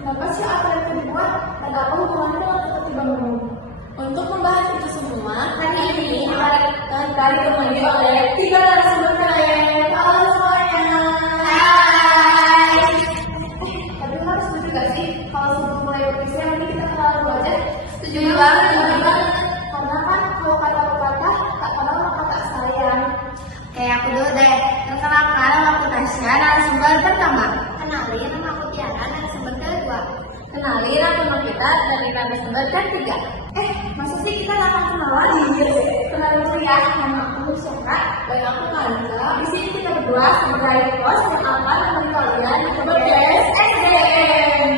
Kenapa sih aturan itu dibuat? Ada apa hubungannya dengan ketertiban umum? Untuk membahas itu semua, hari ini akan kami ditemani oleh 3 narasumber keren. Halo semuanya. Hai. Tapi harus setuju gak sih kalau sebelum mulai berpisah nanti kita kenalan dulu aja? Setuju banget. Karena kan kalau kata pepatah tak kenal maka tak sayang. Kayak aku dulu deh. Perkenalkan, nama aku Tasya, narasumber pertama. Kenalin, nama aku Tiara, narasumber kedua. Kenalin, aku Novita dari narasumber ketiga. Masa sih kita gak akan kenalan? Kenalin dulu ya, nama aku Syara. Dan aku Kanza. Di sini kita berdua sebagai host yang akan menemani kalian di podcast SDM.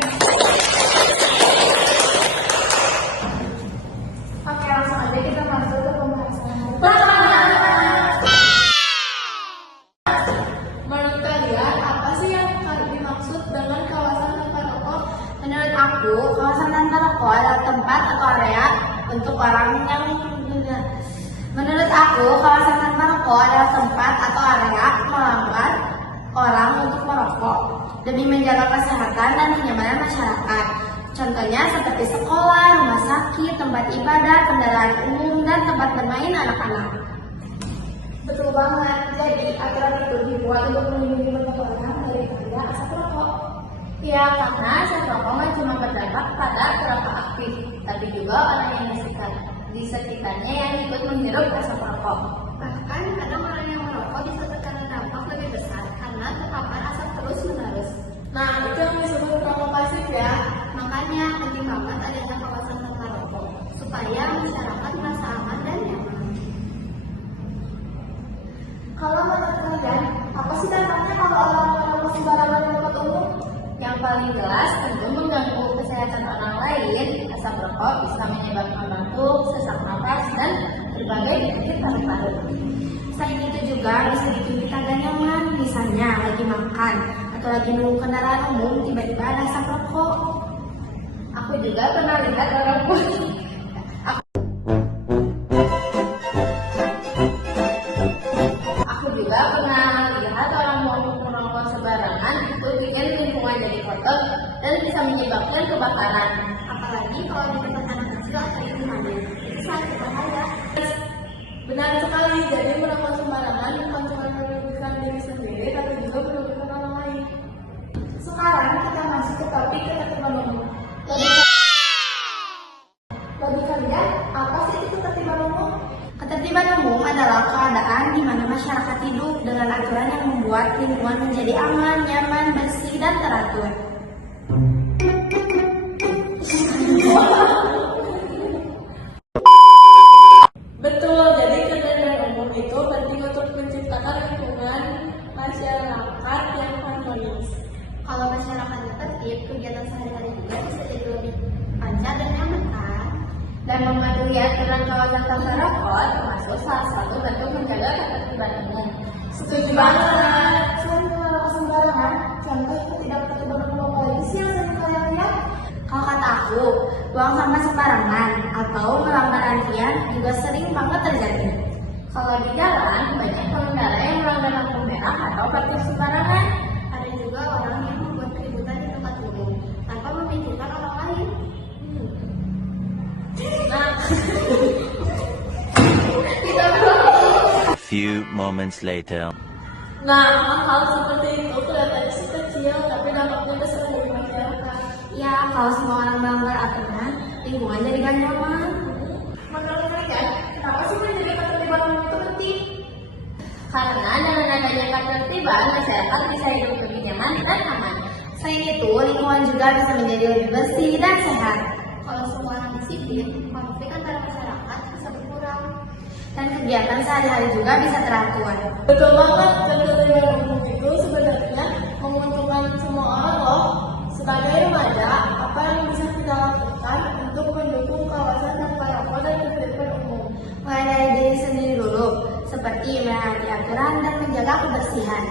Oke, langsung aja kita masuk ke pembahasan pertama. Menurut kalian, apa sih yang dimaksud dengan kawasan tanpa rokok? Menurut aku, kawasan tanpa rokok adalah tempat atau area untuk orang yang Menurut aku, kawasan tanpa rokok adalah tempat atau area melarang orang untuk merokok demi menjaga kesehatan dan kenyamanan masyarakat. Contohnya seperti sekolah, rumah sakit, tempat ibadah, kendaraan umum, dan tempat bermain anak-anak. Betul banget. Jadi aturan itu dibuat untuk melindungi banyak orang dari bahaya asap rokok. Ya, karena asap rokok nggak cuma berdampak pada perokok aktif, tapi juga orang yang di sekitarnya yang ikut menghirup asap rokok. Bahkan kadang orang yang merokok bisa terkena dampak lebih besar karena terpapar asap terus-menerus. Nah, itu yang disebut rokok pasif ya. Makanya penting banget adanya kawasan tanpa rokok supaya masyarakat merasa aman dan nyaman. Kalau menurut kalian, apa sih dampaknya kalau orang merokok sembarangan di tempat umum? Yang paling jelas tentu mengganggu kesehatan orang lain. Asap rokok bisa menyebabkan batuk, sesak nafas, dan berbagai penyakit paru-paru. Selain itu juga bisa bikin kita gak nyaman, misalnya lagi makan atau lagi nunggu kendaraan umum tiba-tiba ada asap rokok. Aku juga pernah lihat orang putih. Aku juga pernah lihat orang mau merokok sembarangan itu bikin lingkungan jadi kotor dan bisa menyebabkan kebakaran. Apalagi kalau di tempat anak kecil atau ibu hamil, itu sangat berbahaya. Benar sekali, jadi merokok sembarangan bukan cuma merugikan diri sendiri, tapi juga merugikan orang lain. Sekarang kita masuk ke topik ketertiban umum. Bagi kalian, apa sih itu ketertiban umum? Ketertiban umum adalah keadaan di mana masyarakat hidup dengan aturan yang membuat lingkungan menjadi aman, nyaman, bersih, dan teratur. Betul, jadi ketertiban umum itu penting untuk menciptakan lingkungan masyarakat yang harmonis. Kalau masyarakatnya tertib, kegiatan sehari-hari juga bisa jadi lebih lancar dan nyaman kan? Dan mematuhi aturan kawasan tanpa rokok termasuk salah satu bentuk menjaga ketertiban umum. Setuju banget. Selain merokok sembarangan, contoh ketidaktertiban umum apa lagi sih yang sering kalian lihat? Kalau kata aku, buang sampah sembarangan atau melanggar antrian juga sering banget terjadi. Kalau di jalan, banyak pengendara yang melanggar lampu merah atau parkir sembarangan. Ada juga orang yang membuat keributan di tempat umum tanpa memikirkan orang lain. Nah, A few moments later. hal-hal seperti itu kelihatannya sih kecil, tapi dampaknya besar bagi masyarakat. Ya, kalau semua orang melanggar aturan, lingkungan jadi gak nyaman. Menurut kalian, kenapa sih menjaga ketertiban umum itu penting? Karena dengan adanya ketertiban, masyarakat bisa hidup lebih nyaman dan aman. Selain itu, lingkungan juga bisa menjadi lebih bersih dan sehat. Kalau semua orang disiplin, konflik antara masyarakat bisa berkurang. Dan kegiatan sehari-hari juga bisa teratur. Betul banget, dan ketertiban umum itu sebenarnya menguntungkan semua orang loh. Sebagai remaja, apa yang bisa kita lakukan untuk mendukung kawasan tanpa rokok dan ketertiban umum? Mulai dari diri sendiri dulu, seperti menaati aturan dan menjaga kebersihan.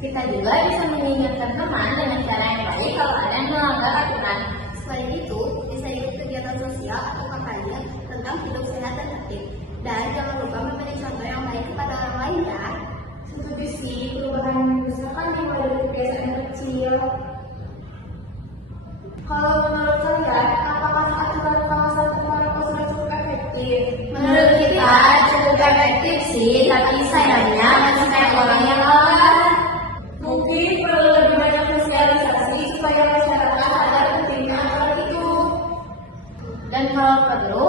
Kita juga bisa mengingatkan teman dengan cara yang baik kalau ada yang melanggar aturan. Selain itu, bisa ikut kegiatan sosial atau kampanye tentang hidup sehat dan tertib. Dan jangan lupa memberi contoh yang baik kepada orang lain ya. Setuju sih, perubahan yang besar kan dimulai dari kebiasaan kecil. Kalau sih, tapi sayangnya masih banyak orang yang lalai. Mungkin perlu lebih banyak sosialisasi supaya masyarakat sadar pentingnya aturan itu. Dan kalau perlu,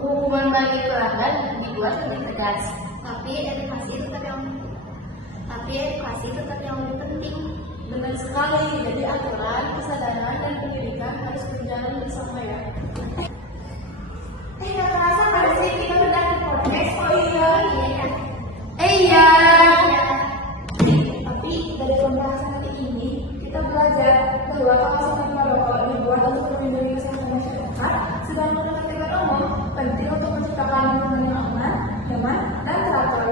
hukuman bagi pelanggar dibuat lebih tegas. Tapi edukasi tetap yang lebih penting. Benar sekali, jadi aturan, kesadaran, dan pendidikan harus berjalan bersama ya. Nggak terasa pada sih kita udah di podcast. Oh iya. Iya. Tapi dari pembahasan nanti ini, kita belajar bahwa kawasan tanpa rokok dibuat untuk melindungi kesehatan masyarakat, sedangkan ketika umum penting untuk menciptakan lingkungan yang aman, nyaman, dan teratur.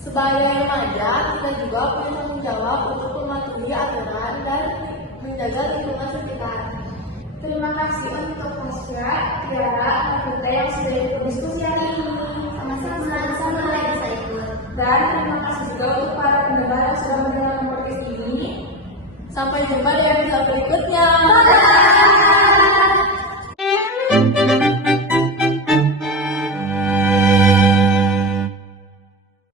Sebagai remaja, kita juga punya tanggung jawab untuk mematuhi aturan dan menjaga lingkungan sekitar. Terima kasih untuk Tasya, Tiara, dan kita yang sudah ikut diskusi hari ini. Sama-sama lagi saya ikut. Dan terima kasih juga untuk para pendengar yang sudah mendengarkan podcast ini. Sampai jumpa di episode berikutnya. Bye.